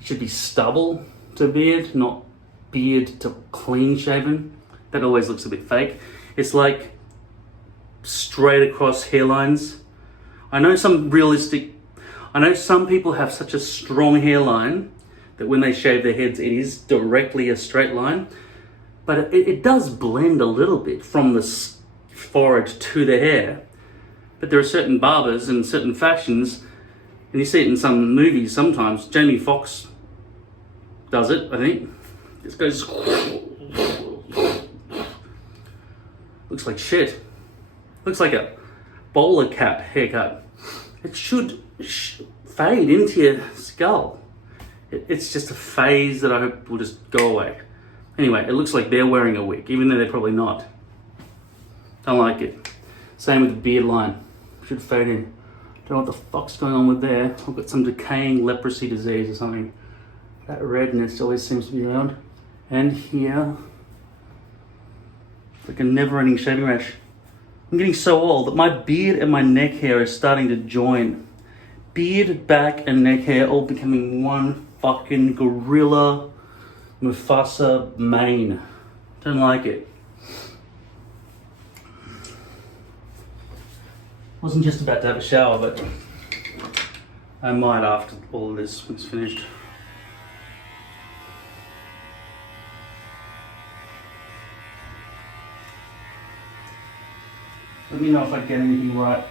It should be stubble to beard, not beard to clean shaven. That always looks a bit fake. It's like straight across hairlines. I know some people have such a strong hairline that when they shave their heads, it is directly a straight line. But it does blend a little bit from the forehead to the hair. But there are certain barbers and certain fashions, and you see it in some movies sometimes. Jamie Foxx does it, I think. This goes... looks like shit. Looks like a bowler cap haircut. It should fade into your skull. It's just a phase that I hope will just go away. Anyway, it looks like they're wearing a wig, even though they're probably not. Don't like it. Same with the beard line. Should fade in. Don't know what the fuck's going on with there. I've got some decaying leprosy disease or something. That redness always seems to be around. And here, it's like a never-ending shaving rash. I'm getting so old that my beard and my neck hair is starting to join. Beard, back, and neck hair all becoming one fucking gorilla Mufasa mane. Don't like it. Wasn't just about to have a shower, but I might after all of this is finished. Let me know if I get anything right.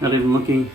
Not even looking.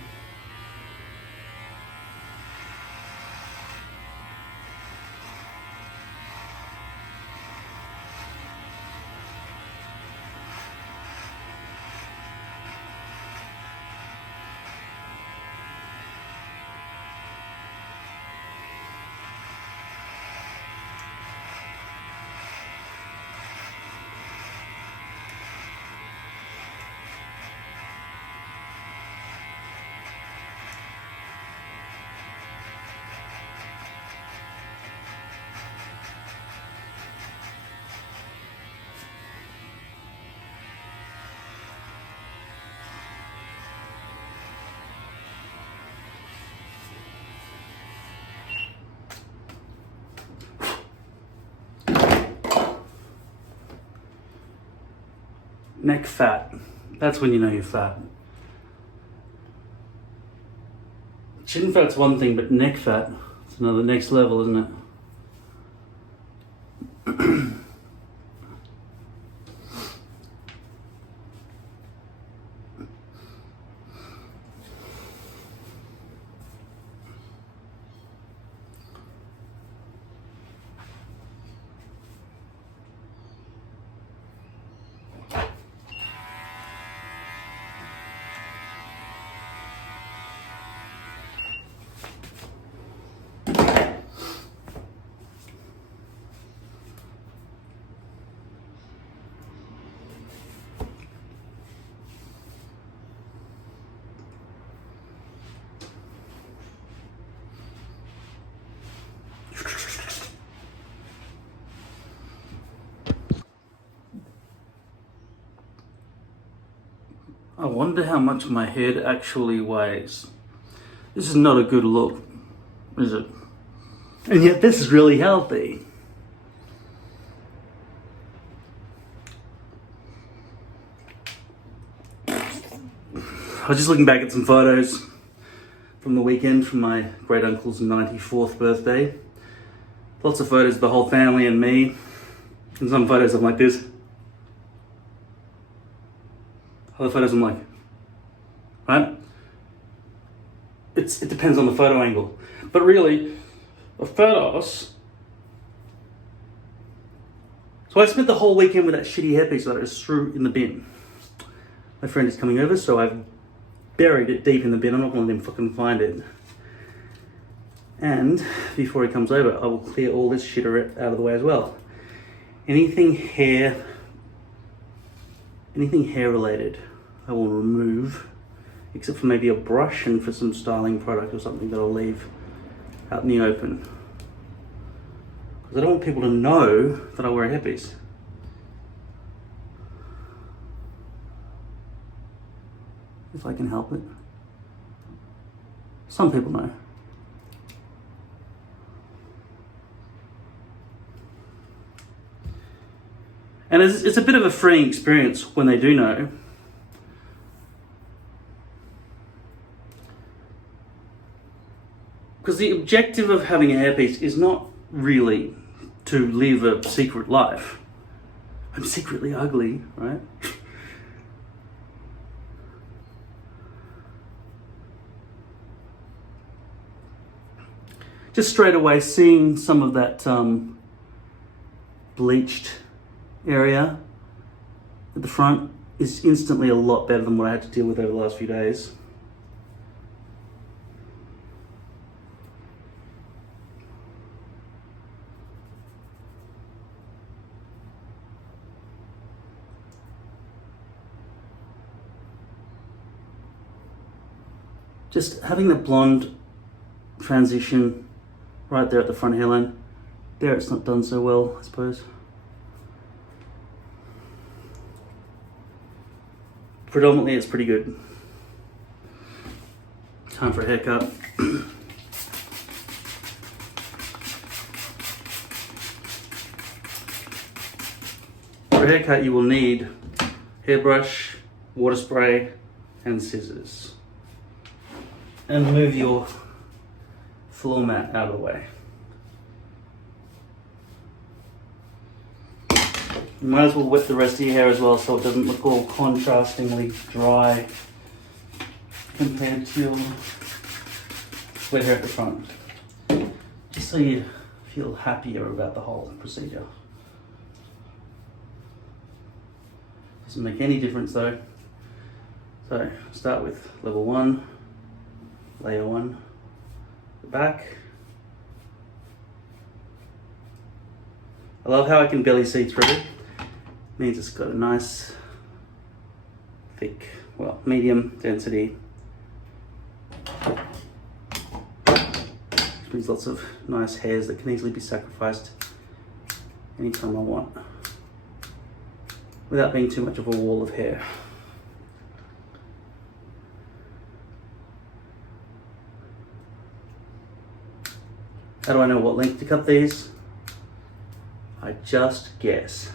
Neck fat. That's when you know you're fat. Chin fat's one thing, but neck fat is another next level, isn't it? I wonder how much my head actually weighs. This is not a good look, is it? And yet this is really healthy. I was just looking back at some photos from the weekend from my great uncle's 94th birthday. Lots of photos of the whole family and me. And some photos I'm like this. Other photos I'm like, right? It depends on the photo angle. But really, the photos. So I spent the whole weekend with that shitty hairpiece that I just threw in the bin. My friend is coming over, so I've buried it deep in the bin. I'm not going to let him fucking find it. And before he comes over, I will clear all this shit out of the way as well. Anything hair related, I will remove, except for maybe a brush and for some styling product or something that I'll leave out in the open. Because I don't want people to know that I wear a hairpiece. If I can help it. Some people know. And it's a bit of a freeing experience when they do know. Because the objective of having a hairpiece is not really to live a secret life. I'm secretly ugly, right? Just straight away seeing some of that bleached area at the front is instantly a lot better than what I had to deal with over the last few days. Just having the blonde transition right there at the front hairline. There it's not done so well, I suppose. Predominantly it's pretty good. Time for a haircut. For a haircut you will need hairbrush, water spray and scissors. And move your floor mat out of the way. You might as well wet the rest of your hair as well so it doesn't look all contrastingly dry compared to your wet hair at the front. Just so you feel happier about the whole procedure. Doesn't make any difference though. So start with level 1, layer 1, the back. I love how I can barely see through it. Means it's got a nice, thick, well, medium density. Which means lots of nice hairs that can easily be sacrificed anytime I want, without being too much of a wall of hair. How do I know what length to cut these? I just guess.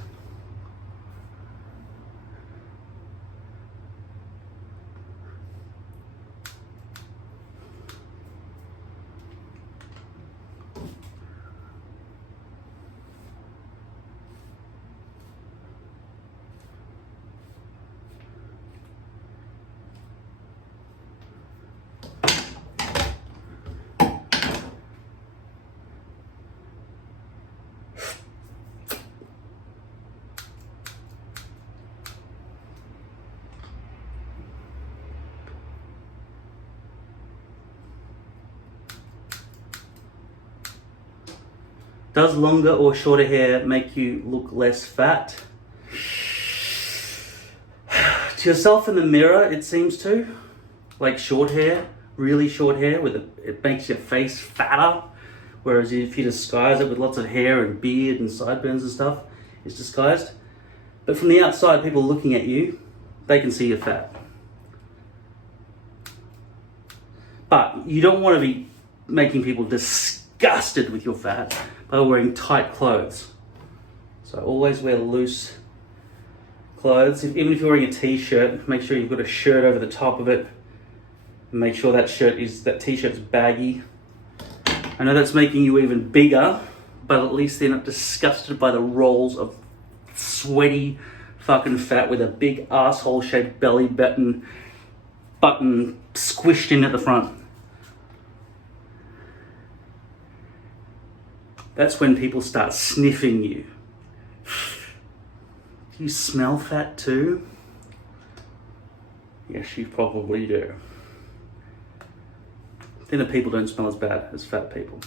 Does longer or shorter hair make you look less fat? To yourself in the mirror, it seems to. Like short hair, really short hair, it makes your face fatter. Whereas if you disguise it with lots of hair and beard and sideburns and stuff, it's disguised. But from the outside, people looking at you, they can see you're fat. But you don't want to be making people disgusted with your fat by wearing tight clothes. So always wear loose clothes. Even if you're wearing a t-shirt, make sure you've got a shirt over the top of it. And make sure that t-shirt's baggy. I know that's making you even bigger, but at least they're not disgusted by the rolls of sweaty fucking fat with a big asshole shaped belly button squished in at the front. That's when people start sniffing you. Do you smell fat too? Yes, you probably do. Thinner people don't smell as bad as fat people.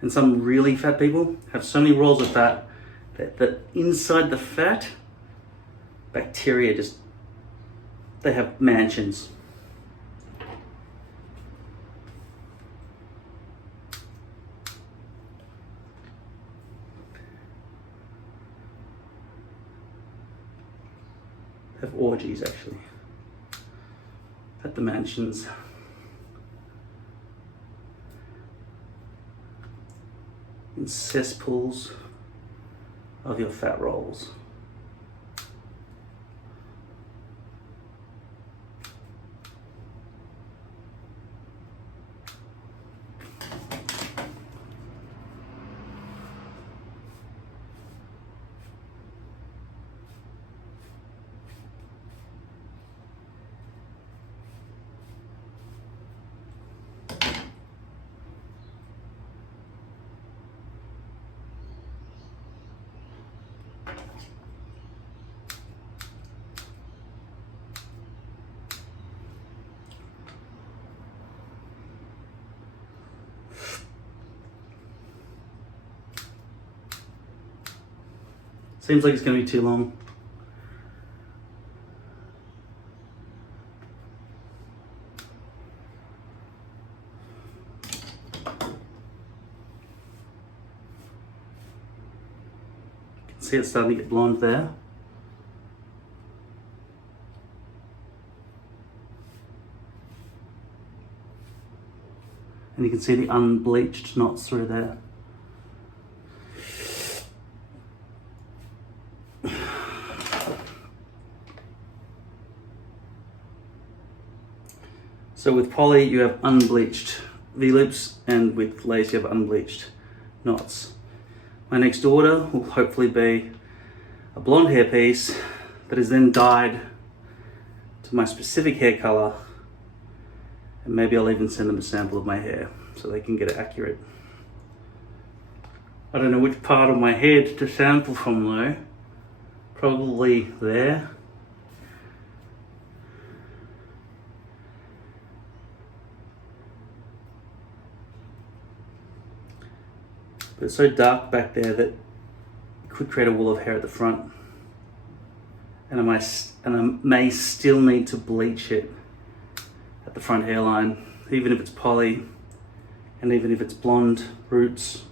And some really fat people have so many rolls of fat that inside the fat, bacteria they have mansions. Have orgies actually at the mansions. In cesspools of your fat rolls. Seems like it's going to be too long. You can see it's starting to get blonde there. And you can see the unbleached knots through there. So with poly you have unbleached V-loops, and with lace you have unbleached knots. My next order will hopefully be a blonde hairpiece that is then dyed to my specific hair color, and maybe I'll even send them a sample of my hair so they can get it accurate. I don't know which part of my head to sample from though. Probably there. But it's so dark back there that it could create a wall of hair at the front. And I may still need to bleach it at the front hairline, even if it's poly, and even if it's blonde roots.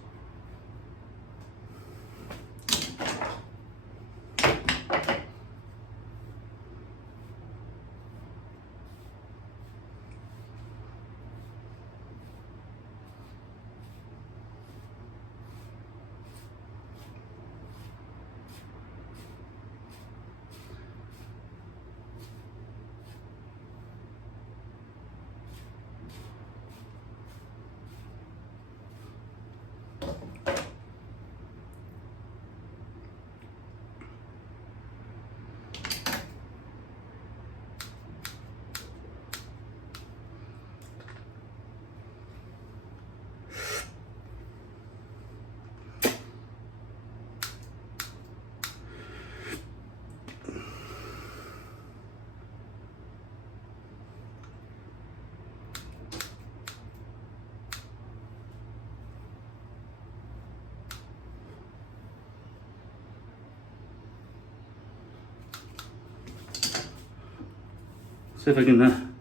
See if I can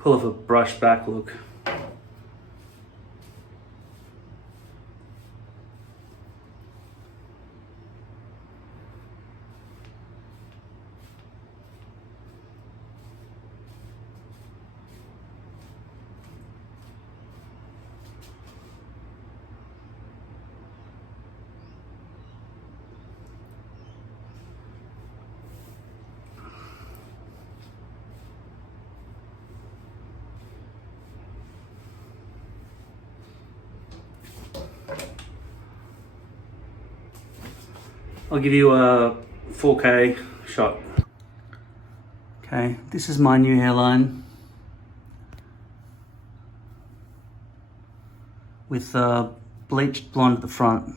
pull off a brush back look. I'll give you a 4K shot. Okay, this is my new hairline with bleached blonde at the front.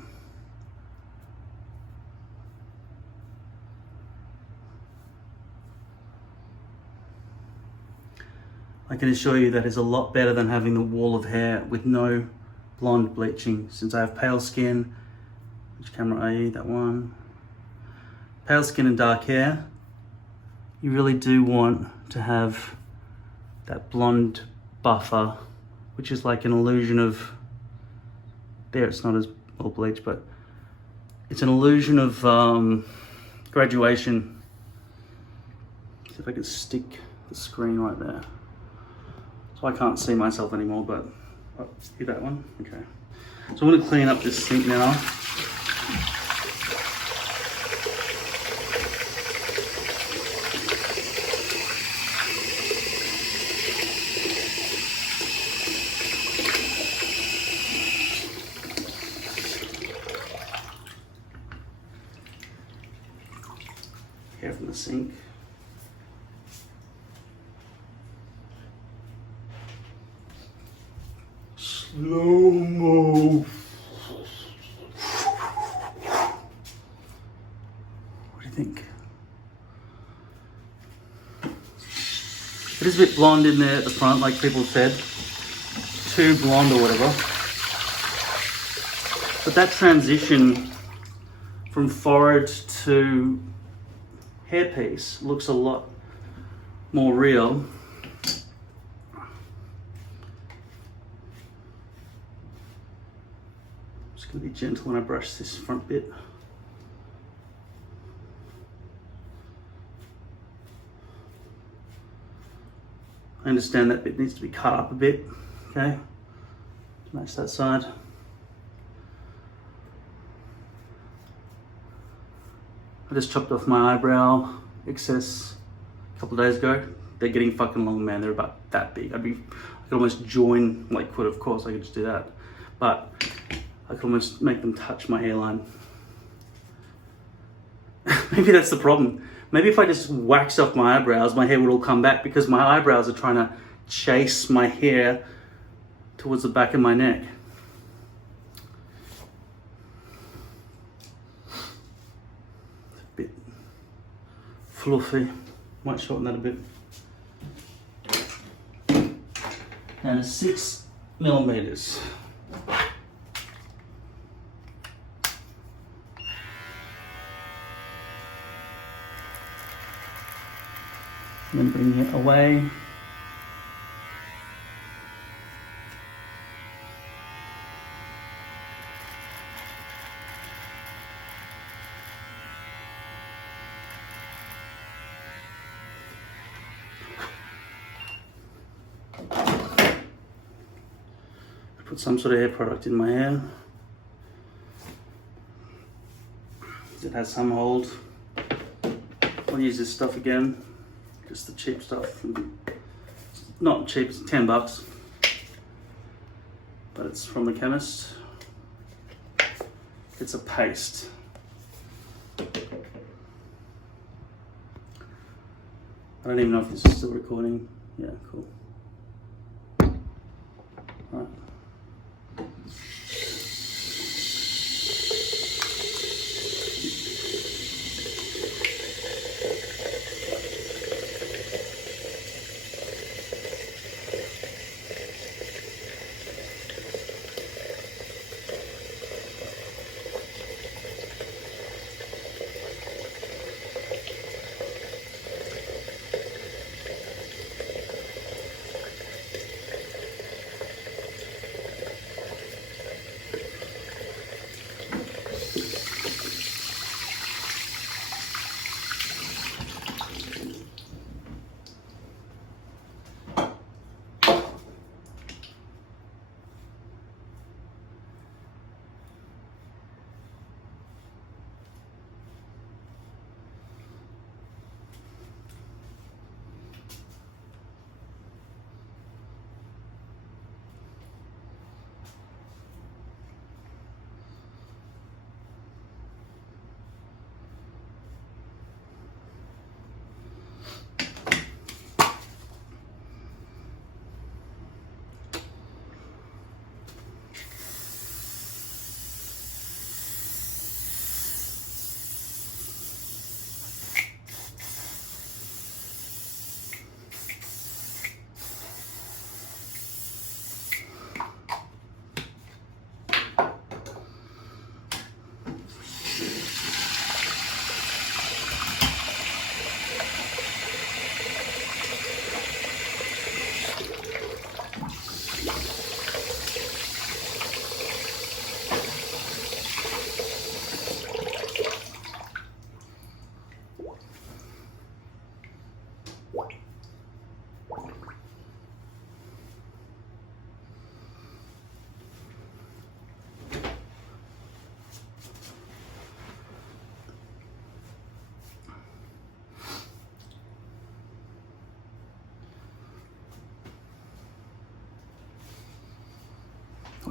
I can assure you that is a lot better than having the wall of hair with no blonde bleaching, since I have pale skin. Which camera are you? That one. Pale skin and dark hair. You really do want to have that blonde buffer, which is like an illusion of, there it's not as well bleached, but it's an illusion of graduation. See if I can stick the screen right there. So I can't see myself anymore, but oh, see that one? Okay. So I'm going to clean up this sink now. Hair from the sink. Slow-mo. What do you think? It is a bit blonde in there at the front, like people said. Too blonde or whatever. But that transition from forehead to hairpiece looks a lot more real. Just gonna be gentle when I brush this front bit. I understand that bit needs to be cut up a bit, okay? To match that side. I just chopped off my eyebrow excess a couple of days ago. They're getting fucking long, man. They're about that big. I could almost join, like, of course, I could just do that. But I could almost make them touch my hairline. Maybe that's the problem. Maybe if I just waxed off my eyebrows, my hair would all come back, because my eyebrows are trying to chase my hair towards the back of my neck. It's a bit fluffy. Might shorten that a bit. And it's 6 millimeters. Then bring it away. Put some sort of hair product in my hair. It has some hold. I'll use this stuff again. Just the cheap stuff. It's not cheap, it's $10, but it's from the chemist. It's a paste. I don't even know if this is still recording. Yeah, cool. All right.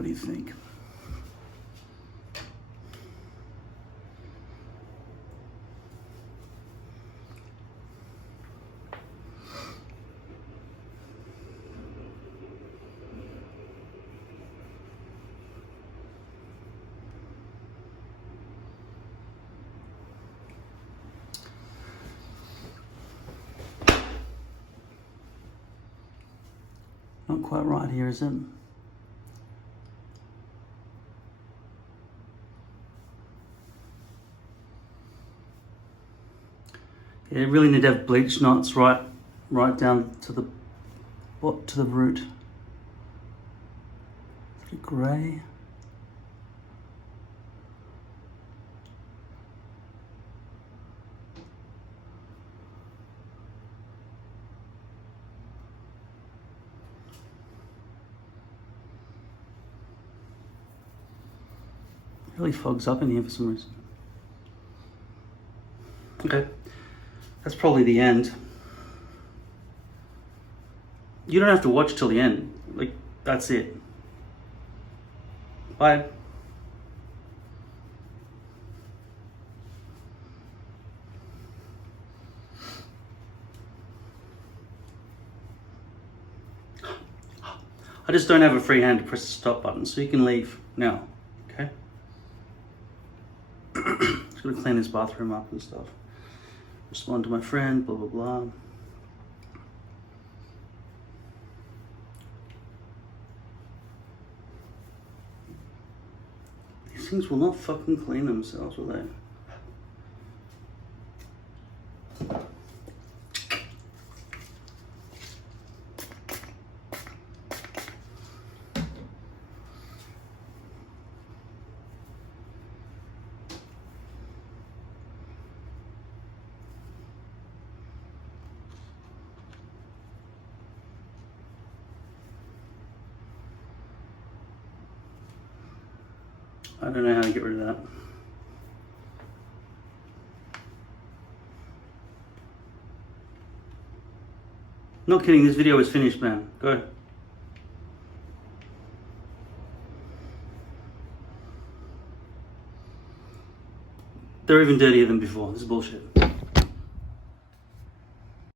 What do you think? Not quite right here, is it? Yeah, you really need to have bleach knots right down to the root. Is it grey? It really fogs up in here for some reason. Okay, that's probably the end. You don't have to watch till the end. Like, that's it. Bye. I just don't have a free hand to press the stop button, so you can leave now, okay? Just gonna clean this bathroom up and stuff. Respond to my friend, blah, blah, blah. These things will not fucking clean themselves, will they? I don't know how to get rid of that. Not kidding, this video is finished, man. Go. They're even dirtier than before. This is bullshit.